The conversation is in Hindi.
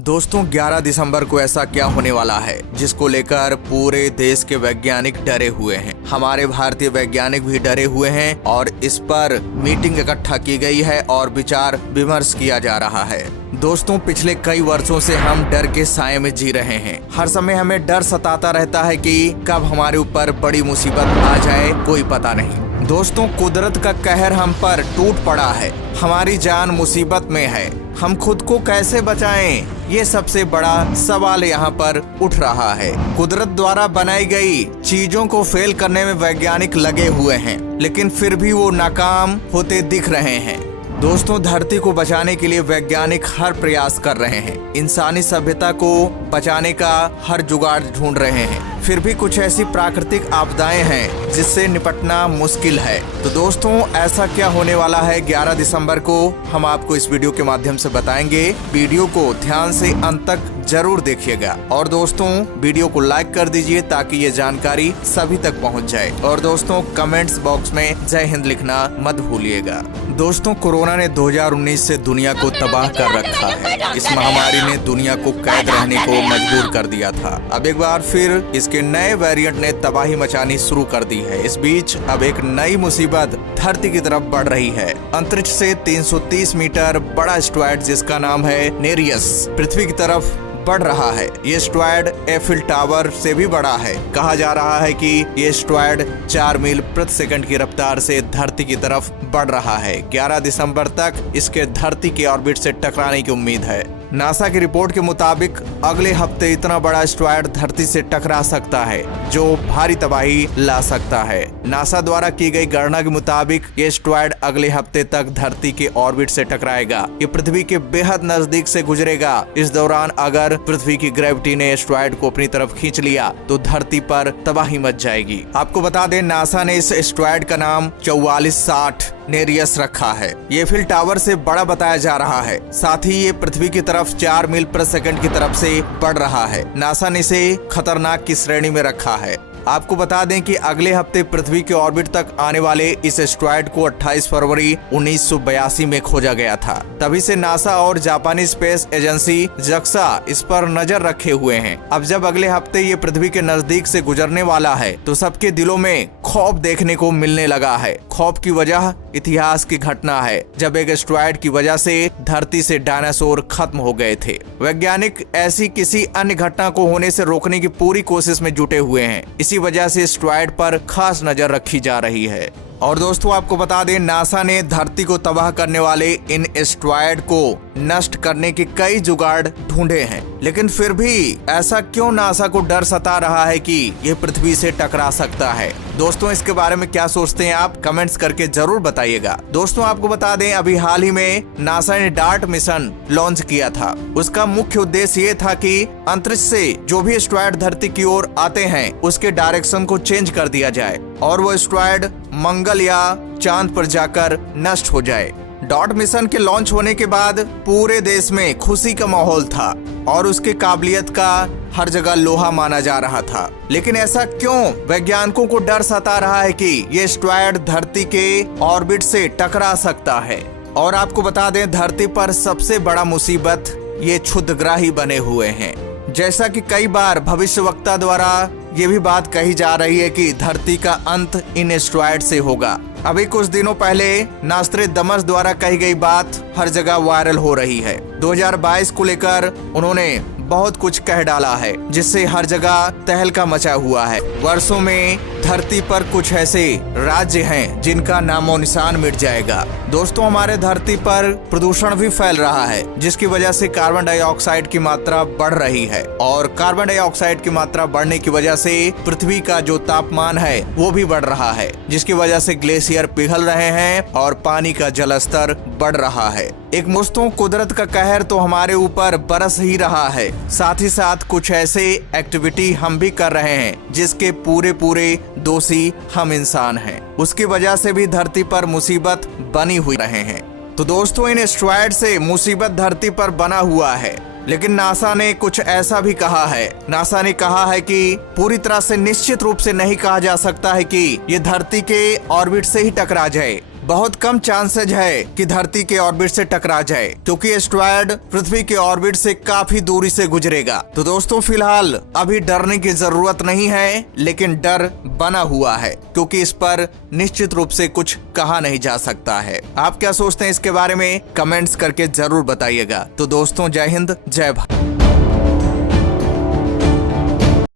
दोस्तों 11 दिसंबर को ऐसा क्या होने वाला है जिसको लेकर पूरे देश के वैज्ञानिक डरे हुए हैं। हमारे भारतीय वैज्ञानिक भी डरे हुए हैं और इस पर मीटिंग इकट्ठा की गई है और विचार विमर्श किया जा रहा है। दोस्तों पिछले कई वर्षों से हम डर के साए में जी रहे हैं। हर समय हमें डर सताता रहता है कि कब हमारे ऊपर बड़ी मुसीबत आ जाए कोई पता नहीं। दोस्तों कुदरत का कहर हम पर टूट पड़ा है, हमारी जान मुसीबत में है, हम खुद को कैसे बचाएं? ये सबसे बड़ा सवाल यहाँ पर उठ रहा है। कुदरत द्वारा बनाई गई चीजों को फेल करने में वैज्ञानिक लगे हुए हैं, लेकिन फिर भी वो नाकाम होते दिख रहे हैं। दोस्तों धरती को बचाने के लिए वैज्ञानिक हर प्रयास कर रहे हैं, इंसानी सभ्यता को बचाने का हर जुगाड़ ढूंढ रहे हैं। फिर भी कुछ ऐसी प्राकृतिक आपदाएं हैं जिससे निपटना मुश्किल है। तो दोस्तों ऐसा क्या होने वाला है 11 दिसंबर को, हम आपको इस वीडियो के माध्यम से बताएंगे। वीडियो को ध्यान से अंत तक जरूर देखिएगा और दोस्तों वीडियो को लाइक कर दीजिए ताकि ये जानकारी सभी तक पहुंच जाए। और दोस्तों कमेंट्स बॉक्स में जय हिंद लिखना मत भूलिएगा। दोस्तों कोरोना ने 2019 से दुनिया को तबाह कर रखा है। इस महामारी ने दुनिया को कैद रहने को मजबूर कर दिया था। अब एक बार फिर इसके नए वेरिएंट ने तबाही मचानी शुरू कर दी है। इस बीच अब एक नई मुसीबत धरती की तरफ बढ़ रही है। अंतरिक्ष से 330 मीटर बड़ा एस्टेरॉयड जिसका नाम है नेरियस पृथ्वी की तरफ बढ़ रहा है। ये एस्टेरॉयड एफिल टावर से भी बड़ा है। कहा जा रहा है कि ये एस्टेरॉयड 4 मील प्रति सेकंड की रफ्तार से धरती की तरफ बढ़ रहा है। 11 दिसंबर तक इसके धरती के ऑर्बिट से टकराने की उम्मीद है। नासा की रिपोर्ट के मुताबिक अगले हफ्ते इतना बड़ा एस्टेरॉयड धरती से टकरा सकता है जो भारी तबाही ला सकता है। नासा द्वारा की गई गणना के मुताबिक ये एस्टेरॉयड अगले हफ्ते तक धरती के ऑर्बिट से टकराएगा। ये पृथ्वी के बेहद नजदीक से गुजरेगा। इस दौरान अगर पृथ्वी की ग्रेविटी ने एस्टेरॉयड को अपनी तरफ खींच लिया तो धरती पर तबाही मच जाएगी। आपको बता दें नासा ने इस एस्टेरॉयड का नाम 4460 नेरियस रखा है। ये एफिल टावर से बड़ा बताया जा रहा है। साथ ही ये पृथ्वी की तरफ 4 मील प्रति सेकंड की तरफ से बढ़ रहा है। नासा ने इसे खतरनाक की श्रेणी में रखा है। आपको बता दें कि अगले हफ्ते पृथ्वी के ऑर्बिट तक आने वाले इस एस्टेरॉयड को 28 फरवरी 1982 में खोजा गया था। तभी से नासा और जापानी स्पेस एजेंसी जक्सा इस पर नजर रखे हुए हैं। अब जब अगले हफ्ते ये पृथ्वी के नजदीक से गुजरने वाला है तो सबके दिलों में खौफ देखने को मिलने लगा है। खौफ की वजह इतिहास की घटना है जब एक एस्टेरॉयड की वजह से धरती से डायनासोर खत्म हो गए थे। वैज्ञानिक ऐसी किसी अन्य घटना को होने से रोकने की पूरी कोशिश में जुटे हुए हैं। इसी वजह से एस्टेरॉयड पर खास नजर रखी जा रही है। और दोस्तों आपको बता दें नासा ने धरती को तबाह करने वाले इन एस्टेरॉयड को नष्ट करने के कई जुगाड़ ढूंढे हैं, लेकिन फिर भी ऐसा क्यों नासा को डर सता रहा है कि ये पृथ्वी से टकरा सकता है। दोस्तों इसके बारे में क्या सोचते हैं आप कमेंट्स करके जरूर बताइएगा। दोस्तों आपको बता दें अभी हाल ही में नासा ने डार्ट मिशन लॉन्च किया था। उसका मुख्य उद्देश्य ये था कि अंतरिक्ष से जो भी एस्टेरॉयड धरती की ओर आते हैं उसके डायरेक्शन को चेंज कर दिया जाए और वो एस्टेरॉयड मंगल या चांद पर जाकर नष्ट हो जाए। डॉट मिशन के लॉन्च होने के बाद पूरे देश में खुशी का माहौल था और उसके काबिलियत का हर जगह लोहा माना जा रहा था। लेकिन ऐसा क्यों वैज्ञानिकों को डर सता रहा है कि ये एस्टेरॉयड धरती के ऑर्बिट से टकरा सकता है। और आपको बता दें धरती पर सबसे बड़ा मुसीबत ये क्षुद्रग्राही बने हुए हैं। जैसा कि कई बार भविष्यवक्ता द्वारा ये भी बात कही जा रही है कि धरती का अंत इन एस्टेरॉयड से होगा। अभी कुछ दिनों पहले नास्ट्रेडमस द्वारा कही गई बात हर जगह वायरल हो रही है। 2022 को लेकर उन्होंने बहुत कुछ कह डाला है जिससे हर जगह तहलका मचा हुआ है। वर्षों में धरती पर कुछ ऐसे राज्य हैं जिनका नामो निशान मिट जाएगा। दोस्तों हमारे धरती पर प्रदूषण भी फैल रहा है जिसकी वजह से कार्बन डाइऑक्साइड की मात्रा बढ़ रही है और कार्बन डाइऑक्साइड की मात्रा बढ़ने की वजह से पृथ्वी का जो तापमान है वो भी बढ़ रहा है जिसकी वजह से ग्लेशियर पिघल रहे हैं और पानी का जल स्तर बढ़ रहा है। एक दोस्तों कुदरत का कहर तो हमारे ऊपर बरस ही रहा है, साथ ही साथ कुछ ऐसे एक्टिविटी हम भी कर रहे हैं जिसके पूरे दोषी हम इंसान हैं। उसकी वजह से भी धरती पर मुसीबत बनी हुई रहे हैं। तो दोस्तों इन एस्टेरॉयड से मुसीबत धरती पर बना हुआ है, लेकिन नासा ने कुछ ऐसा भी कहा है। नासा ने कहा है कि पूरी तरह से निश्चित रूप से नहीं कहा जा सकता है कि ये धरती के ऑर्बिट से ही टकरा जाए, बहुत कम चांसेज है कि धरती के ऑर्बिट से टकरा जाए, क्योंकि एस्टेरॉयड पृथ्वी के ऑर्बिट से काफी दूरी से गुजरेगा। तो दोस्तों फिलहाल अभी डरने की जरूरत नहीं है, लेकिन डर बना हुआ है, क्योंकि इस पर निश्चित रूप से कुछ कहा नहीं जा सकता है। आप क्या सोचते हैं इसके बारे में कमेंट्स करके जरूर बताइएगा। तो दोस्तों जय हिंद, जय भारत।